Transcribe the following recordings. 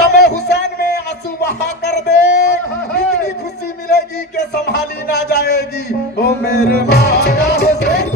गमे हुसैन में आंसू बहा कर दे, इतनी खुशी मिलेगी कि संभाली ना जाएगी। ओ मेरे मौला हुसैन,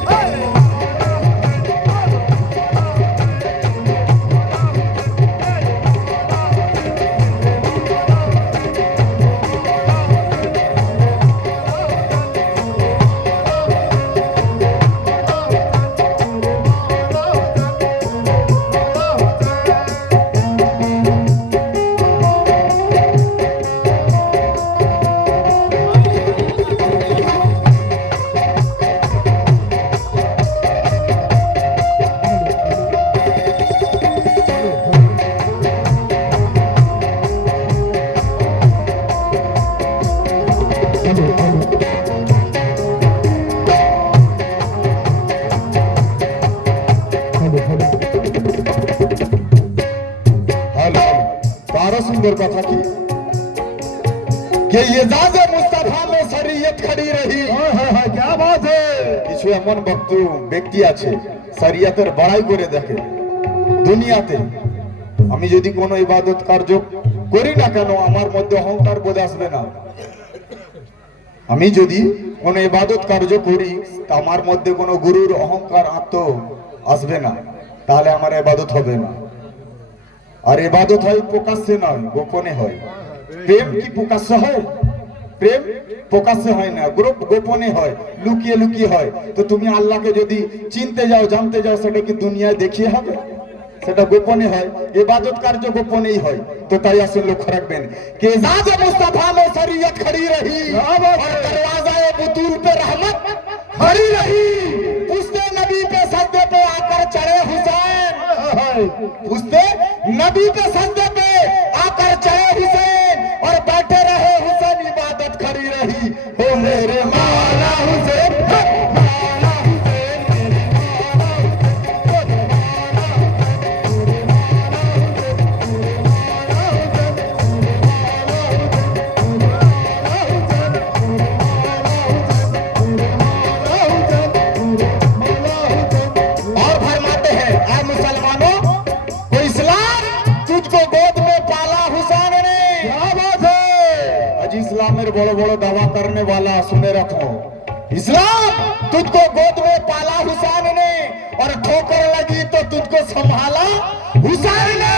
सुंदर कथा की कि ये जाजे मुस्तफा में शरीयत खड़ी रही। क्या बात है। কিছু এমন ব্যক্তি আছে শরীয়তের বড়াই করে দেখে দুনিয়াতে। আমি যদি কোনো ইবাদত কার্য করি না কেন আমার মধ্যে অহংকার বোধ আসবে না। আমি যদি কোনো ইবাদত কার্য করি আমার মধ্যে কোনো গুরুর অহংকার আত্ম আসবে না, তাহলে আমার ইবাদত হবে না। আর ইবাদত হয় প্রকাশ্যে নয়, গোপনে হয়। প্রেম কি প্রকাশ্যে হয়? প্রেম প্রকাশ্যে হয় না, গোপনে হয়, লুকিয়ে লুকিয়ে হয়। তো তুমি আল্লাহকে যদি চিনতে যাও, জানতে যাও, সেটা কি দুনিয়ায় দেখিয়ে হবে? সেটা গোপনে হয়। ইবাদত কার্য গোপনেই হয়। তো তাই আসলে লক্ষ্য রাখবেন कि जाज़े मुस्तफा में शरीयत खड़ी रही और दरवाज़ा बुतूल पे रहमत खड़ी रही। उसने नबी पे सजदे पे आकर चढ़े हुसैन, उसने नबी के सजदे पे आकर चढ़े हुसैन और बैठे रहे हुसैन, इबादत खड़ी रही। ओ मेरे मौला हुसैन, बड़ो बड़ो दावा करने वाला सुने रखो, इस्लाम तुझको गोद में पाला हुसैन ने और ठोकर लगी तो तुझको संभाला हुसैन ने।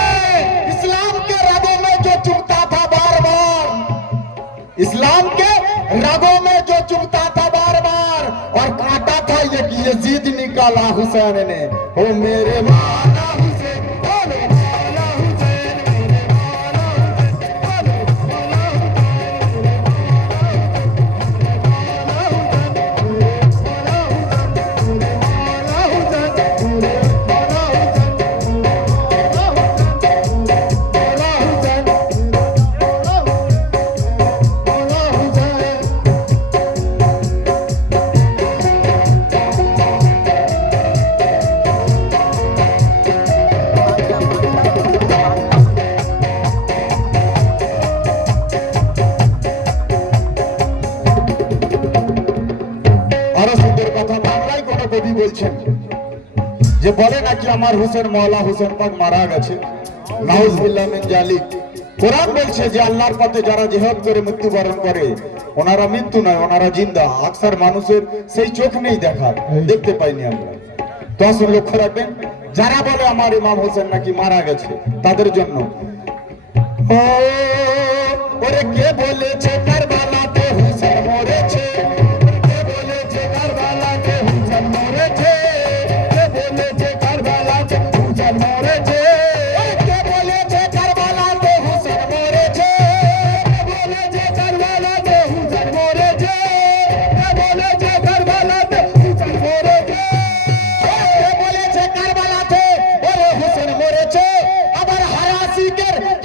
इस्लाम के रगों में जो चुभता था बार बार, इस्लाम के रगों में जो चुभता था बार बार और काटा था ये जीद निकाला हुसैन ने। ओ मेरे मौला हुसैन, যে বলে নাকি আমার হুসেন মওলা হুসেন পাক মারা গেছে, নাউজুবিল্লাহ মিন জালিক। কোরআন বলছে যে আল্লাহর পথে যারা জিহাদ করে মৃত্যুবরণ করে ওনারা মৃত্যু নয়, ওনারা জিন্দা। আকসার মানুষের সেই চোখ নেই দেখার, দেখতে পাইনি আমরা। তো আসলে লক্ষ্য রাখবেন যারা বলে আমার ইমাম হোসেন নাকি মারা গেছে তাদের জন্য ওরে কে বলেছে কারবালাতে হুসেন মরেছে, কে বলেছে কারবালাতে হুসেন মরেছে, কে বলেছে কারবালাতে হুসেন মরেছে, কে বলেছে কারবালাতে হুসেন মরেছে, কে বলেছে কারবালাতে হুসেন মরেছে, কে বলেছে কারবালাতে হুসেন মরেছে, কে বলেছে কারবালাতে ওরে হুসেন মরেছে। আবার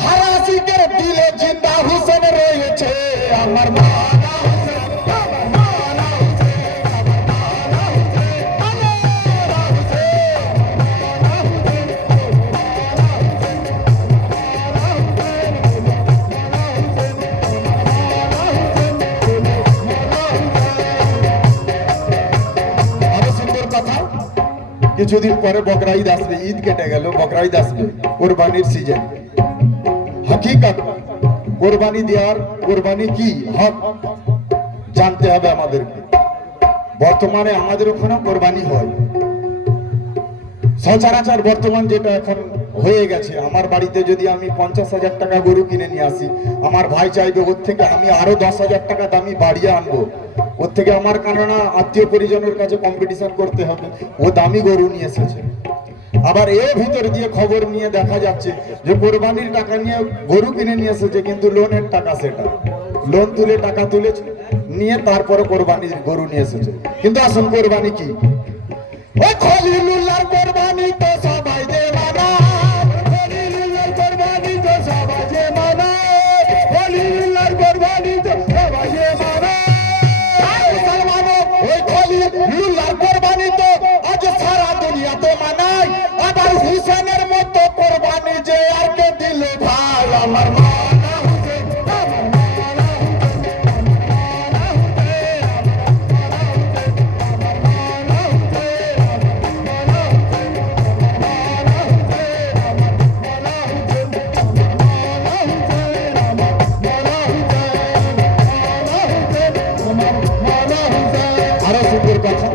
হারাসিকের দিলে জিন্দা হুসেন রয়েছে। আমার মাওলা হুসেন, আমার মাওলা হুসেন, আমার মাওলা হুসেন, আমার মাওলা হুসেন, মাওলা হুসেন, মাওলা হুসেন, মাওলা হুসেন, আরো সুন্দর কথা। কিছুদিন পরে বকরা ঈদ আসবে, ঈদ কেটে গেল, বকরা ঈদ আসবে, কোরবানির সিজন। হাকিকত কোরবানি দেওয়ার, কোরবানি কি হক জানতে হবে আমাদেরকে। বর্তমানে আমাদের ওখানে কোরবানি হয় সচরাচর। বর্তমান যেটা এখন হয়ে গেছে, আমার বাড়িতে যদি আমি 50,000 টাকা গরু কিনে নিয়ে আসি, আমার ভাই চাইবে ওর থেকে আমি আরো 10,000 টাকা দামি বাড়িয়ে আনবো। ওর থেকে আমার কেননা আত্মীয় পরিজনের কাছে কম্পিটিশন করতে হবে, ও দামি গরু নিয়ে এসেছে। আবার এর ভিতর দিয়ে খবর নিয়ে দেখা যাচ্ছে যে কোরবানির টাকা নিয়ে গরু কিনে নিয়ে এসেছে, কিন্তু লোনের টাকা, সেটা লোন তুলে টাকা তুলেছে নিয়ে তারপরে কোরবানির গরু নিয়ে এসেছে। কিন্তু আসল কোরবানি কি? ও খলিলুল্লাহর কোরবানি তো সবাই যে মানায়, খলিলুল্লাহর কোরবানি তো সবাই যে মানায়, খলিলুল্লাহর কোরবানি তো সবাই যে মানায়। মুসলমানও ওই খলিলুল্লাহর কোরবানি তো আজ সারা দুনিয়াতে মানায়। আবার হুসেনের মতো কোরবানি যে আর কে দিল ভাই, আমার মাওলানা হুসেন, আমার মাওলানা আরো সুন্দর কথা।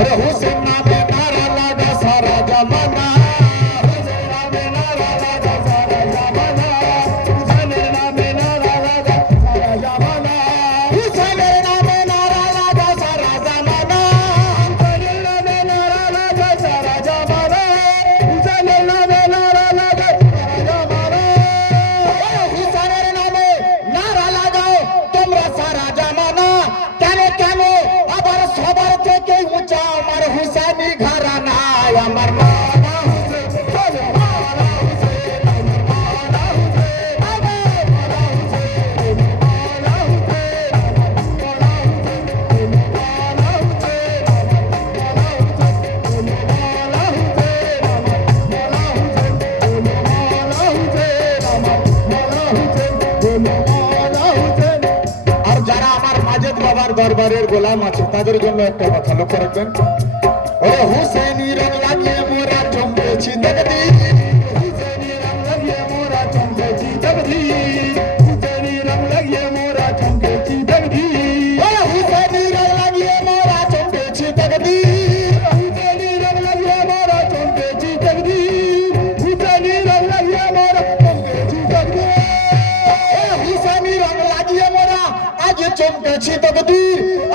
আরে হুসেন নামে নারা লাগা সারা জামানা, হুসেন নামে নারা লাগা সারা জামানা, হুসেনের নামে নারা লাগা সারা জামানা, হুসেনের নামে নারা লাগা সারা জামানা, হুসেনের নামে নারা লাগা সারা জামানা, হুসেনের নামে নারা লাগা সারা জামানা। হুসেনের নামে নারা লাগাও তোমরা সারা জামানা। কেন কেন আবার সবার থেকে উঁচা আমার হুসেনি ঘরানা, আমার মাওলানা হুসেন, আমার মাওলানা হুসেন, আমার মাওলানা হুসেন, আমার মাওলানা হুসেন, মাওলানা হুসেন, মাওলানা হুসেন, মাওলানা হুসেন, মাওলানা হুসেন, মাওলানা হুসেন, মাওলানা হুসেন, মাওলানা হুসেন, মাওলানা হুসেন, মাওলানা হুসেন। আর যারা আমার মাজেদ বাবার দরবারের গোলাম আছে তাদের জন্য একটা কথা লক্ষ্য রাখবেন। ওরে হুসেনি রং লাগিয়ে মোরা চমকেছি দেখদি, হুসেনি রং লাগিয়ে মোরা চমকেছি দেখদি, হুসেনি রং লাগিয়ে মোরা চমকেছি দেখদি, ওরে হুসেনি রং লাগিয়ে মোরা চমকেছি দেখদি, হুসেনি রং লাগিয়ে মোরা চমকেছি দেখদি, হুসেনি রং লাগিয়ে মোরা চমকেছি দেখদি, হুসেনি রং লাগিয়ে মোরা আজ চমকেছি দেখদি।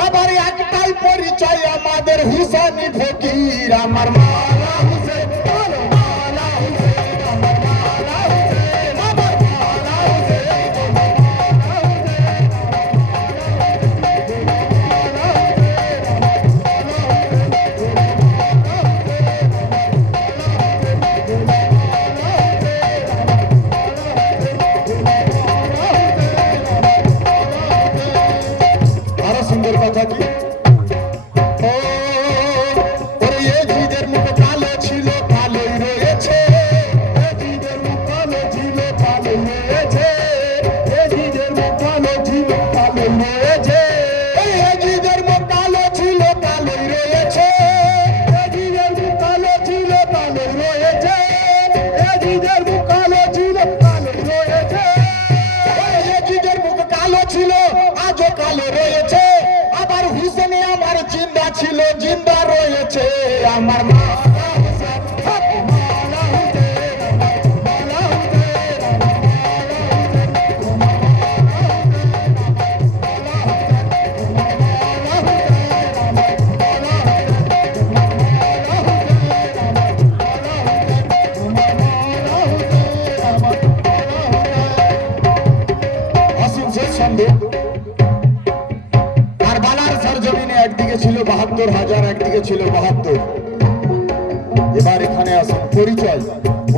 আবার একটাই পরিচয় আমাদের হুসেনি ফকির, আমার মাওলানা হুসেন, আমার মাওলানা হুসেন, আমার মাওলানা হুসেন, আমার মাওলানা হুসেন, আমার আরো সুন্দর কথা কি? ও ওরে এজিদের মুখ কালো ছিল, কালোই রয়েছে, এজিদের মুখ কালো ছিল, কালোই রয়েছে, এজিদের মুখ কালো ছিল, কালোই রয়েছে, এজিদের মুখ কালো ছিল, কালোই রয়েছে, এজিদের মুখ কালো ছিল, কালোই রয়েছে, এজিদের মুখ কালো ছিল, কালোই রয়েছে, এজিদের মুখ কালো ছিল আজও কালো রয়েছে। আবার হুসেনি আমার জিন্দা ছিল, জিন্দা রয়েছে, আমার মাওলানা হুসেন, আমার মাওলানা হুসেন, আমার মাওলানা হুসেন, আমার আসুন শেষ সন্দেহ। কারবালার সরজমিনে একদিকে ছিল ৭২,০০০, একদিকে ছিল ৭২। এবার এখানে আসুন পরিচয়।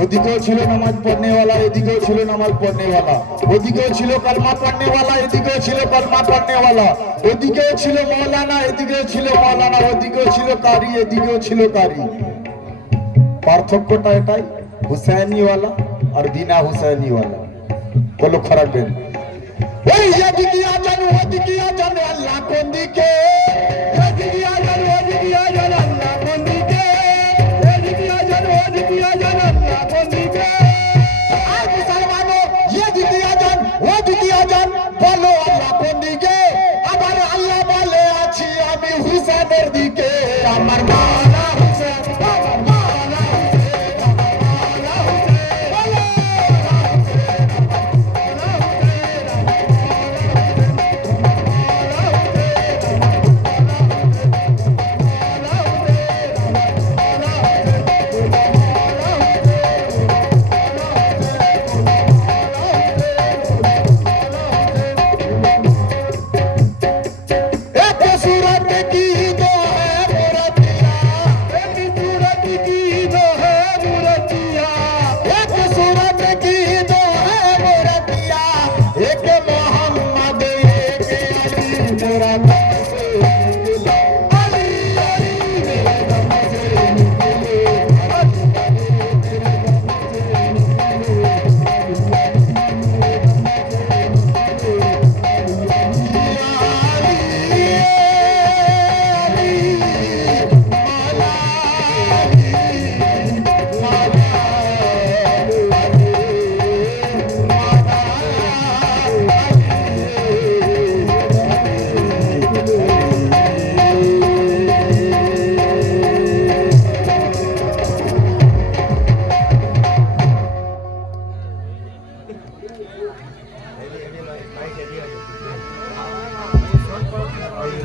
ওদিকেও ছিল নামাজ পড়নেওয়ালা, এদিকেও ছিল নামাজ পড়নেওয়ালা, ওদিকেও ছিল কলমা পড়নেওয়ালা, এদিকেও ছিল কলমা পড়নেওয়ালা, ওদিকেও ছিল মৌলানা, এদিকেও ছিল মৌলানা, ওদিকেও ছিল কারি, এদিকেও ছিল কারি। পার্থক্যটা এটাই, হুসাইনিওয়ালা আর বিনা হুসাইনিওয়ালা। লক্ষ্য রাখবেন। ওই এদিকে আজান ওদিকে আজান, আল্লাহ কোন দিকে, এদিকে আজান ওদিকে আজান, আল্লাহ কোন দিকে, এদিকে আজান ওদিকে আজান, আল্লাহ কোন দিকে। আর মুসলমানও জিতিয়া